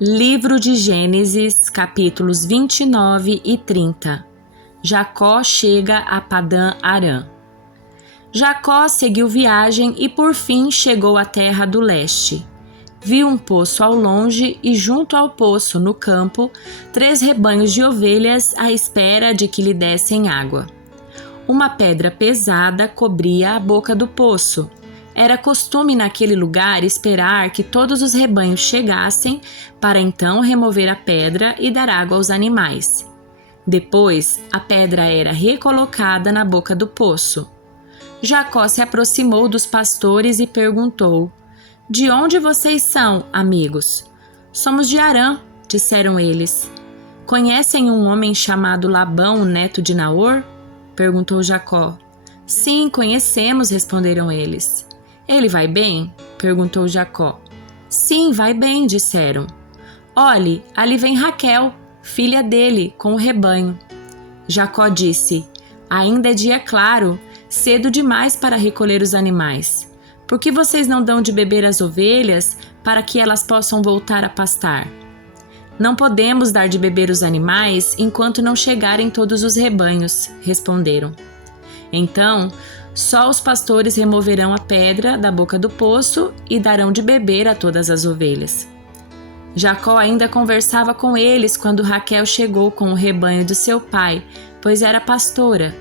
Livro de Gênesis, capítulos 29 e 30. Jacó chega a Padã-Arã. Jacó seguiu viagem e por fim chegou à terra do leste. Viu um poço ao longe e junto ao poço, no campo, 3 rebanhos de ovelhas à espera de que lhe dessem água. Uma pedra pesada cobria a boca do poço. Era costume naquele lugar esperar que todos os rebanhos chegassem para então remover a pedra e dar água aos animais. Depois, a pedra era recolocada na boca do poço. Jacó se aproximou dos pastores e perguntou: "De onde vocês são, amigos?" "Somos de Harã", disseram eles. "Conhecem um homem chamado Labão, neto de Naor?" perguntou Jacó. "Sim, conhecemos", responderam eles. "Ele vai bem?" perguntou Jacó. "Sim, vai bem", disseram. "Olhe, ali vem Raquel, filha dele, com o rebanho." Jacó disse: "Ainda é dia claro, cedo demais para recolher os animais. Por que vocês não dão de beber às ovelhas para que elas possam voltar a pastar?" "Não podemos dar de beber os animais enquanto não chegarem todos os rebanhos", responderam. Então, só os pastores removerão a pedra da boca do poço e darão de beber a todas as ovelhas. Jacó ainda conversava com eles quando Raquel chegou com o rebanho do seu pai, pois era pastora.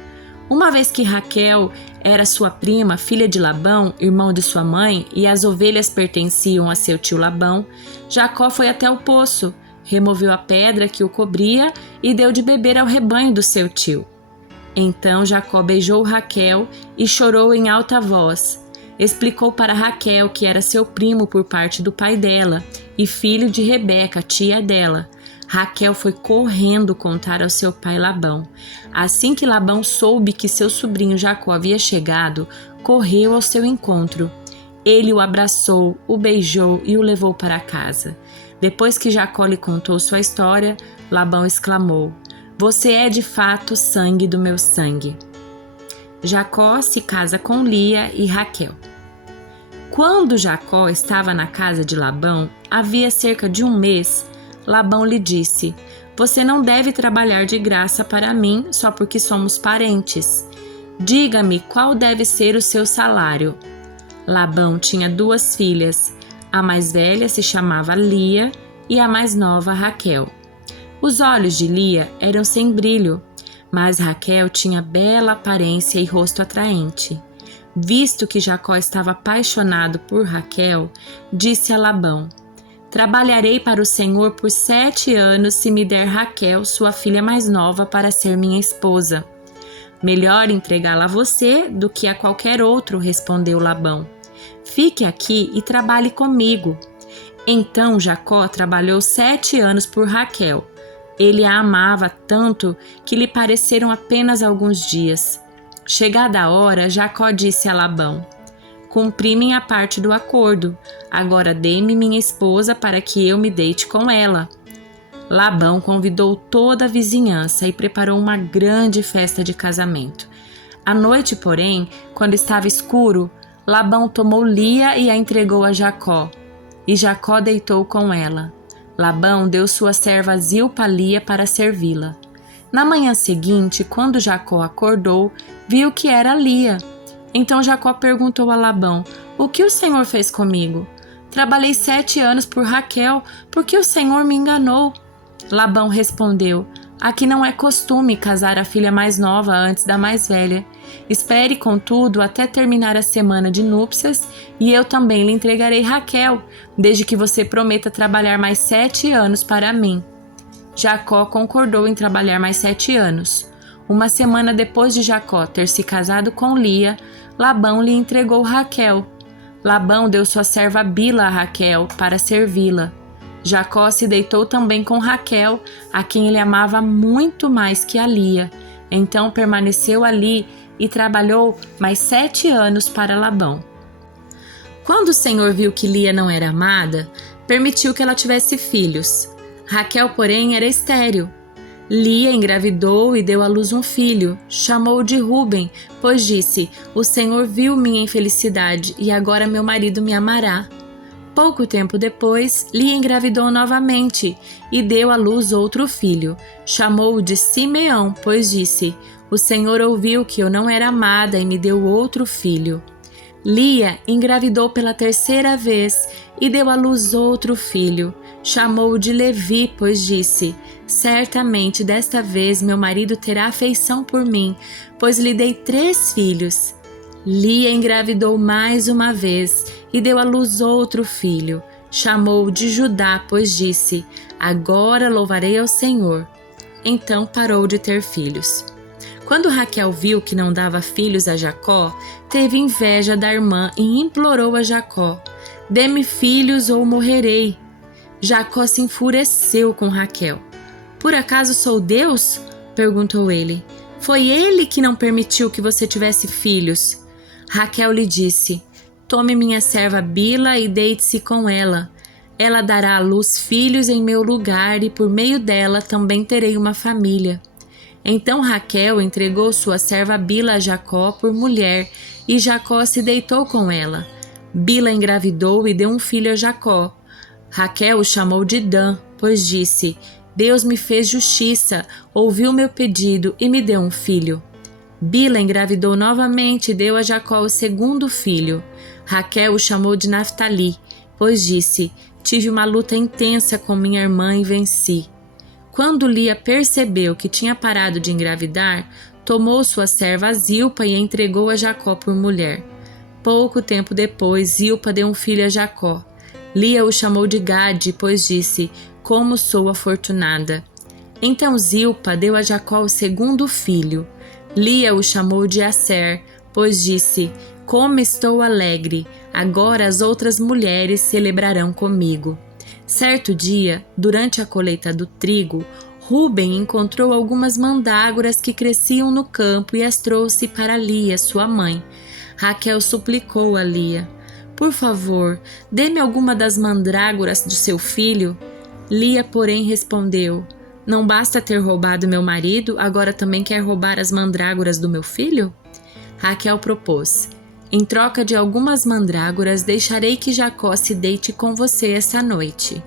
Uma vez que Raquel era sua prima, filha de Labão, irmão de sua mãe, e as ovelhas pertenciam a seu tio Labão, Jacó foi até o poço, removeu a pedra que o cobria e deu de beber ao rebanho do seu tio. Então Jacó beijou Raquel e chorou em alta voz. Explicou para Raquel que era seu primo por parte do pai dela e filho de Rebeca, tia dela. Raquel foi correndo contar ao seu pai Labão. Assim que Labão soube que seu sobrinho Jacó havia chegado, correu ao seu encontro. Ele o abraçou, o beijou e o levou para casa. Depois que Jacó lhe contou sua história, Labão exclamou: "Você é de fato sangue do meu sangue." Jacó se casa com Lia e Raquel. Quando Jacó estava na casa de Labão, havia cerca de 1 mês, Labão lhe disse: "Você não deve trabalhar de graça para mim só porque somos parentes. Diga-me qual deve ser o seu salário." Labão tinha 2 filhas. A mais velha se chamava Lia e a mais nova Raquel. Os olhos de Lia eram sem brilho, mas Raquel tinha bela aparência e rosto atraente. Visto que Jacó estava apaixonado por Raquel, disse a Labão: "Trabalharei para o Senhor por 7 anos se me der Raquel, sua filha mais nova, para ser minha esposa." "Melhor entregá-la a você do que a qualquer outro", respondeu Labão. "Fique aqui e trabalhe comigo." Então Jacó trabalhou 7 anos por Raquel. Ele a amava tanto que lhe pareceram apenas alguns dias. Chegada a hora, Jacó disse a Labão: "Cumpri minha parte do acordo. Agora dê-me minha esposa para que eu me deite com ela." Labão convidou toda a vizinhança e preparou uma grande festa de casamento. À noite, porém, quando estava escuro, Labão tomou Lia e a entregou a Jacó. E Jacó deitou com ela. Labão deu sua serva Zilpa a Lia para servi-la. Na manhã seguinte, quando Jacó acordou, viu que era Lia. Então Jacó perguntou a Labão: "O que o Senhor fez comigo? Trabalhei 7 anos por Raquel, por que o Senhor me enganou?" Labão respondeu: "Aqui não é costume casar a filha mais nova antes da mais velha. Espere, contudo, até terminar a semana de núpcias e eu também lhe entregarei Raquel, desde que você prometa trabalhar mais 7 anos para mim." Jacó concordou em trabalhar mais 7 anos. Uma semana depois de Jacó ter se casado com Lia, Labão lhe entregou Raquel. Labão deu sua serva Bila a Raquel para servi-la. Jacó se deitou também com Raquel, a quem ele amava muito mais que a Lia. Então permaneceu ali e trabalhou mais 7 anos para Labão. Quando o Senhor viu que Lia não era amada, permitiu que ela tivesse filhos. Raquel, porém, era estéril. Lia engravidou e deu à luz um filho. Chamou-o de Ruben, pois disse: "O Senhor viu minha infelicidade e agora meu marido me amará." Pouco tempo depois, Lia engravidou novamente e deu à luz outro filho. Chamou-o de Simeão, pois disse: O Senhor ouviu que eu não era amada e me deu outro filho. Lia engravidou pela terceira vez e deu à luz outro filho. Chamou-o de Levi, pois disse: Certamente desta vez meu marido terá afeição por mim, pois lhe dei 3 filhos. Lia engravidou mais uma vez e deu à luz outro filho. Chamou-o de Judá, pois disse: Agora louvarei ao Senhor. Então parou de ter filhos. Quando Raquel viu que não dava filhos a Jacó, teve inveja da irmã e implorou a Jacó: Dê-me filhos ou morrerei. Jacó se enfureceu com Raquel. Por acaso sou Deus? Perguntou ele. Foi ele que não permitiu que você tivesse filhos. Raquel lhe disse: Tome minha serva Bila e deite-se com ela. Ela dará à luz filhos em meu lugar e por meio dela também terei uma família. Então Raquel entregou sua serva Bila a Jacó por mulher e Jacó se deitou com ela. Bila engravidou e deu um filho a Jacó. Raquel o chamou de Dan, pois disse: Deus me fez justiça, ouviu meu pedido e me deu um filho. Bila engravidou novamente e deu a Jacó o segundo filho. Raquel o chamou de Naftali, pois disse: Tive uma luta intensa com minha irmã e venci. Quando Lia percebeu que tinha parado de engravidar, tomou sua serva Zilpa e a entregou a Jacó por mulher. Pouco tempo depois, Zilpa deu um filho a Jacó. Lia o chamou de Gade, pois disse: Como sou afortunada. Então Zilpa deu a Jacó o segundo filho. Lia o chamou de Asser, pois disse: Como estou alegre, agora as outras mulheres celebrarão comigo. Certo dia, durante a colheita do trigo, Rúben encontrou algumas mandrágoras que cresciam no campo e as trouxe para Lia, sua mãe. Raquel suplicou a Lia: Por favor, dê-me alguma das mandrágoras de seu filho. Lia, porém, respondeu: Não basta ter roubado meu marido, agora também quer roubar as mandrágoras do meu filho? Raquel propôs: Em troca de algumas mandrágoras, deixarei que Jacó se deite com você essa noite.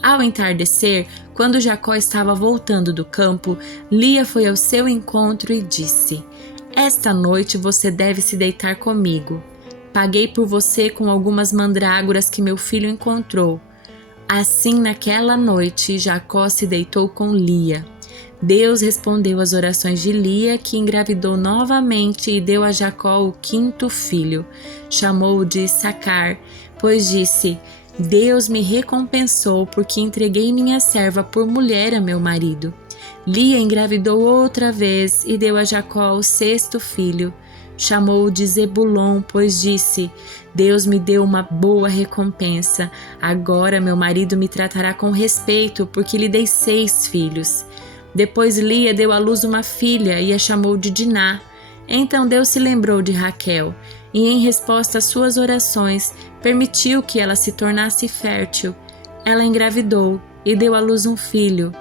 Ao entardecer, quando Jacó estava voltando do campo, Lia foi ao seu encontro e disse: Esta noite você deve se deitar comigo. Paguei por você com algumas mandrágoras que meu filho encontrou. Assim, naquela noite, Jacó se deitou com Lia. Deus respondeu às orações de Lia, que engravidou novamente e deu a Jacó o 5º filho. Chamou-o de Issacar, pois disse: Deus me recompensou porque entreguei minha serva por mulher a meu marido. Lia engravidou outra vez e deu a Jacó o 6º filho. Chamou-o de Zebulon, pois disse: Deus me deu uma boa recompensa. Agora meu marido me tratará com respeito, porque lhe dei 6 filhos. Depois Lia deu à luz uma filha e a chamou de Diná. Então Deus se lembrou de Raquel e, em resposta às suas orações, permitiu que ela se tornasse fértil. Ela engravidou e deu à luz um filho.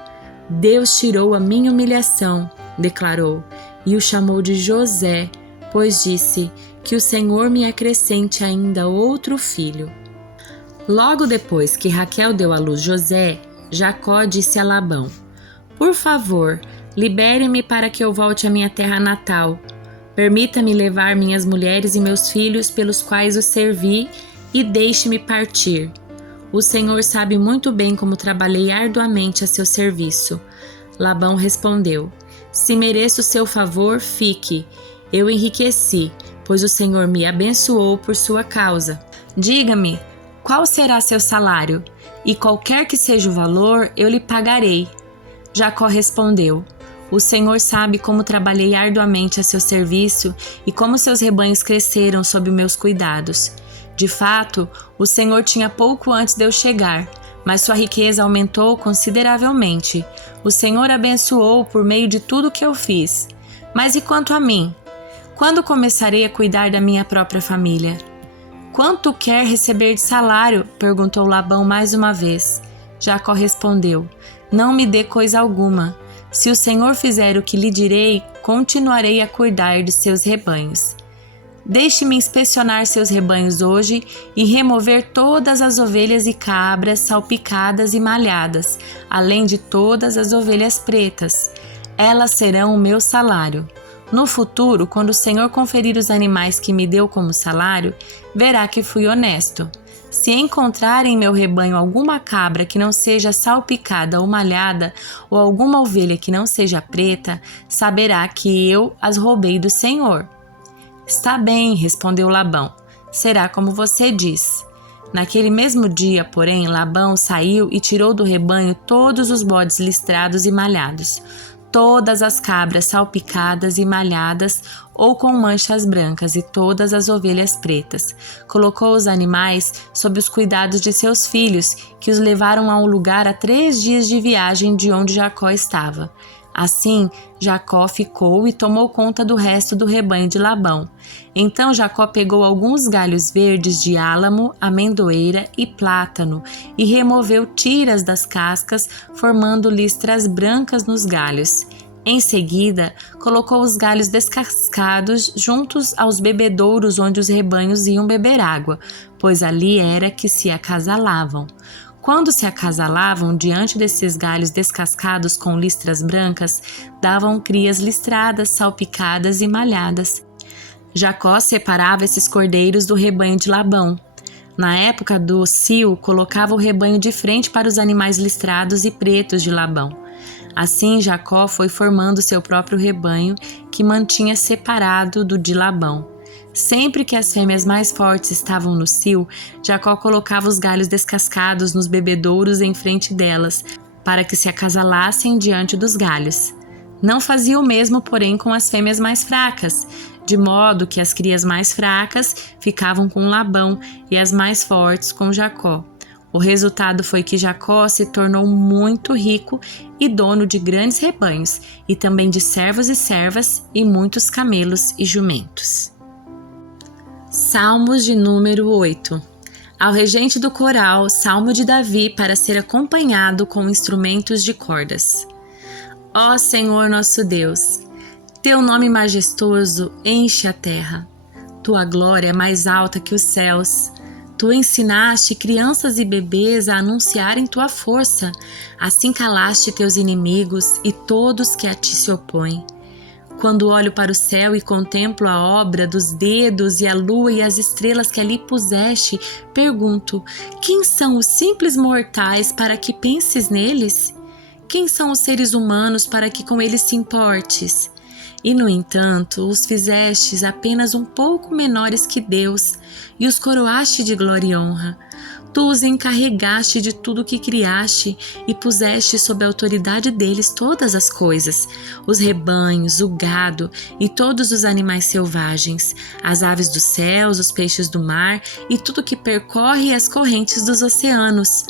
Deus tirou a minha humilhação, declarou, e o chamou de José, pois disse: Que o Senhor me acrescente ainda outro filho. Logo depois que Raquel deu à luz José, Jacó disse a Labão: Por favor, libere-me para que eu volte à minha terra natal. Permita-me levar minhas mulheres e meus filhos pelos quais o servi e deixe-me partir. O Senhor sabe muito bem como trabalhei arduamente a seu serviço. Labão respondeu: Se mereço o seu favor, fique. Eu enriqueci, pois o Senhor me abençoou por sua causa. Diga-me, qual será seu salário? E qualquer que seja o valor, eu lhe pagarei. Jacó respondeu: O Senhor sabe como trabalhei arduamente a seu serviço e como seus rebanhos cresceram sob meus cuidados. De fato, o Senhor tinha pouco antes de eu chegar, mas sua riqueza aumentou consideravelmente. O Senhor abençoou por meio de tudo que eu fiz. Mas e quanto a mim? Quando começarei a cuidar da minha própria família? Quanto quer receber de salário? Perguntou Labão mais uma vez. Jacó respondeu: Não me dê coisa alguma. Se o Senhor fizer o que lhe direi, continuarei a cuidar de seus rebanhos. Deixe-me inspecionar seus rebanhos hoje e remover todas as ovelhas e cabras salpicadas e malhadas, além de todas as ovelhas pretas. Elas serão o meu salário. No futuro, quando o Senhor conferir os animais que me deu como salário, verá que fui honesto. Se encontrar em meu rebanho alguma cabra que não seja salpicada ou malhada, ou alguma ovelha que não seja preta, saberá que eu as roubei do Senhor. Está bem, respondeu Labão. Será como você diz. Naquele mesmo dia, porém, Labão saiu e tirou do rebanho todos os bodes listrados e malhados, todas as cabras salpicadas e malhadas ou com manchas brancas e todas as ovelhas pretas. Colocou os animais sob os cuidados de seus filhos, que os levaram a um lugar a 3 dias de viagem de onde Jacó estava. Assim, Jacó ficou e tomou conta do resto do rebanho de Labão. Então Jacó pegou alguns galhos verdes de álamo, amendoeira e plátano e removeu tiras das cascas, formando listras brancas nos galhos. Em seguida, colocou os galhos descascados juntos aos bebedouros onde os rebanhos iam beber água, pois ali era que se acasalavam. Quando se acasalavam diante desses galhos descascados com listras brancas, davam crias listradas, salpicadas e malhadas. Jacó separava esses cordeiros do rebanho de Labão. Na época do cio, colocava o rebanho de frente para os animais listrados e pretos de Labão. Assim, Jacó foi formando seu próprio rebanho, que mantinha separado do de Labão. Sempre que as fêmeas mais fortes estavam no cio, Jacó colocava os galhos descascados nos bebedouros em frente delas, para que se acasalassem diante dos galhos. Não fazia o mesmo, porém, com as fêmeas mais fracas, de modo que as crias mais fracas ficavam com Labão e as mais fortes com Jacó. O resultado foi que Jacó se tornou muito rico e dono de grandes rebanhos, e também de servos e servas e muitos camelos e jumentos. Salmos de número 8. Ao regente do coral, Salmo de Davi para ser acompanhado com instrumentos de cordas. Ó Senhor nosso Deus, teu nome majestoso enche a terra. Tua glória é mais alta que os céus. Tu ensinaste crianças e bebês a anunciarem tua força. Assim calaste teus inimigos e todos que a ti se opõem. Quando olho para o céu e contemplo a obra dos dedos e a lua e as estrelas que ali puseste, pergunto: quem são os simples mortais para que penses neles? Quem são os seres humanos para que com eles te importes? E, no entanto, os fizestes apenas um pouco menores que Deus e os coroaste de glória e honra. Tu os encarregaste de tudo que criaste e puseste sob a autoridade deles todas as coisas, os rebanhos, o gado e todos os animais selvagens, as aves dos céus, os peixes do mar e tudo que percorre as correntes dos oceanos.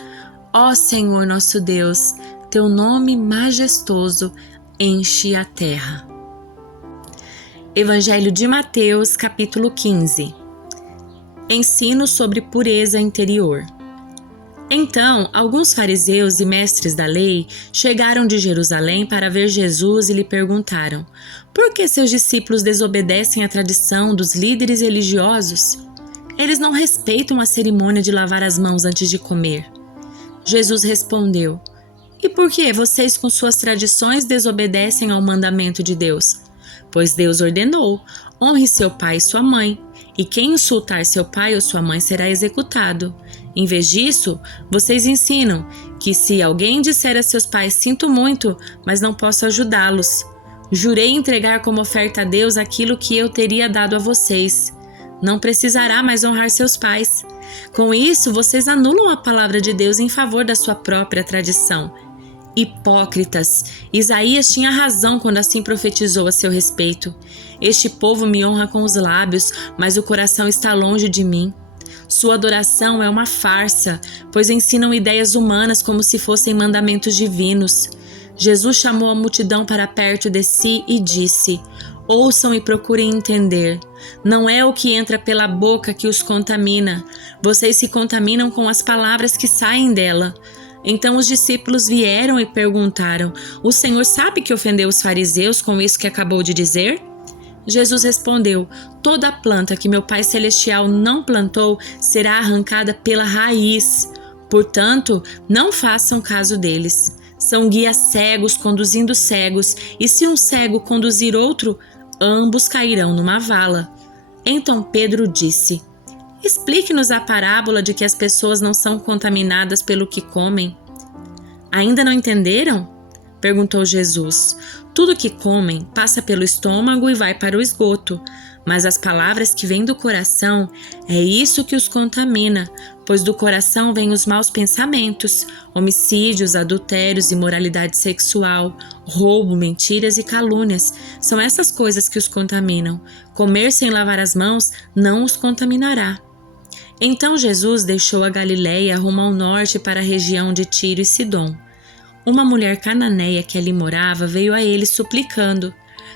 Ó Senhor nosso Deus, teu nome majestoso enche a terra. Evangelho de Mateus, capítulo 15. Ensino sobre pureza interior. Então, alguns fariseus e mestres da lei chegaram de Jerusalém para ver Jesus e lhe perguntaram: por que seus discípulos desobedecem à tradição dos líderes religiosos? Eles não respeitam a cerimônia de lavar as mãos antes de comer. Jesus respondeu: e por que vocês com suas tradições desobedecem ao mandamento de Deus? Pois Deus ordenou: honre seu pai e sua mãe, e quem insultar seu pai ou sua mãe será executado. Em vez disso, vocês ensinam que se alguém disser a seus pais: sinto muito, mas não posso ajudá-los, jurei entregar como oferta a Deus aquilo que eu teria dado a vocês. Não precisará mais honrar seus pais. Com isso, vocês anulam a palavra de Deus em favor da sua própria tradição. Hipócritas! Isaías tinha razão quando assim profetizou a seu respeito. Este povo me honra com os lábios, mas o coração está longe de mim. Sua adoração é uma farsa, pois ensinam ideias humanas como se fossem mandamentos divinos. Jesus chamou a multidão para perto de si e disse: ouçam e procurem entender. Não é o que entra pela boca que os contamina. Vocês se contaminam com as palavras que saem dela. Então os discípulos vieram e perguntaram: o Senhor sabe que ofendeu os fariseus com isso que acabou de dizer? Jesus respondeu: toda planta que meu Pai Celestial não plantou será arrancada pela raiz. Portanto, não façam caso deles. São guias cegos conduzindo cegos, e se um cego conduzir outro, ambos cairão numa vala. Então Pedro disse: explique-nos a parábola de que as pessoas não são contaminadas pelo que comem. Ainda não entenderam? Perguntou Jesus. Tudo que comem passa pelo estômago e vai para o esgoto, mas as palavras que vêm do coração, é isso que os contamina, pois do coração vêm os maus pensamentos, homicídios, adultérios, imoralidade sexual, roubo, mentiras e calúnias. São essas coisas que os contaminam. Comer sem lavar as mãos não os contaminará. Então Jesus deixou a Galileia rumo ao norte para a região de Tiro e Sidom. Uma mulher cananeia que ali morava veio a ele suplicando: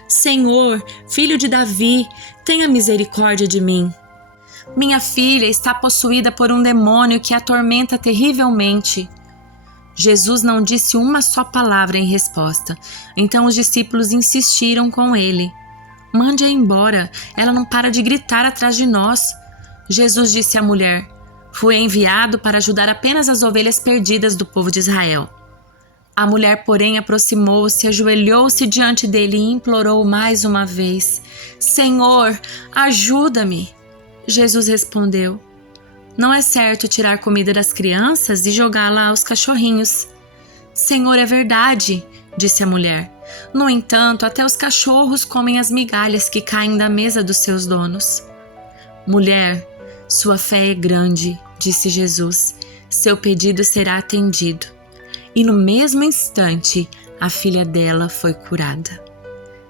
Senhor, filho de Davi, tenha misericórdia de mim. Minha filha está possuída por um demônio que a atormenta terrivelmente. Jesus não disse uma só palavra em resposta. Então os discípulos insistiram com ele: mande-a embora, ela não para de gritar atrás de nós. Jesus disse à mulher: fui enviado para ajudar apenas as ovelhas perdidas do povo de Israel. A mulher, porém, aproximou-se, ajoelhou-se diante dele e implorou mais uma vez: Senhor, ajuda-me. Jesus respondeu: não é certo tirar comida das crianças e jogá-la aos cachorrinhos. Senhor, é verdade, disse a mulher. No entanto, até os cachorros comem as migalhas que caem da mesa dos seus donos. Mulher, sua fé é grande, disse Jesus. Seu pedido será atendido. E no mesmo instante, a filha dela foi curada.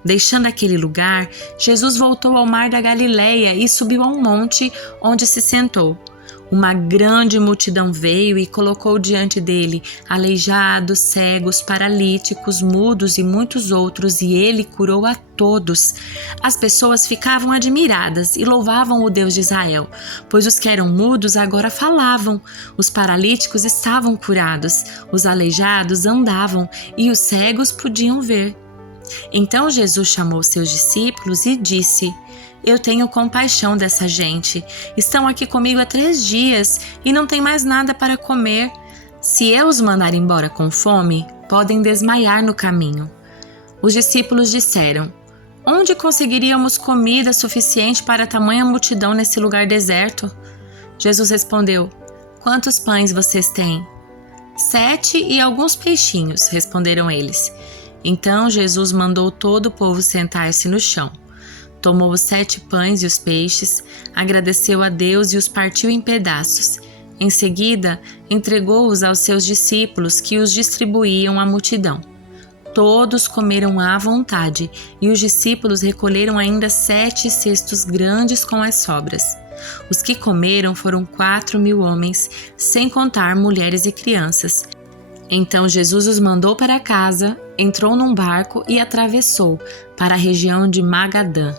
Deixando aquele lugar, Jesus voltou ao mar da Galileia e subiu a um monte, onde se sentou. Uma grande multidão veio e colocou diante dele aleijados, cegos, paralíticos, mudos e muitos outros, e ele curou a todos. As pessoas ficavam admiradas e louvavam o Deus de Israel, pois os que eram mudos agora falavam, os paralíticos estavam curados, os aleijados andavam e os cegos podiam ver. Então Jesus chamou seus discípulos e disse: eu tenho compaixão dessa gente. Estão aqui comigo há 3 dias e não tem mais nada para comer. Se eu os mandar embora com fome, podem desmaiar no caminho. Os discípulos disseram: onde conseguiríamos comida suficiente para tamanha multidão nesse lugar deserto? Jesus respondeu: quantos pães vocês têm? 7 e alguns peixinhos, responderam eles. Então Jesus mandou todo o povo sentar-se no chão. Tomou os 7 pães e os peixes, agradeceu a Deus e os partiu em pedaços. Em seguida, entregou-os aos seus discípulos, que os distribuíam à multidão. Todos comeram à vontade, e os discípulos recolheram ainda 7 cestos grandes com as sobras. Os que comeram foram 4.000 homens, sem contar mulheres e crianças. Então Jesus os mandou para casa, entrou num barco e atravessou para a região de Magadã.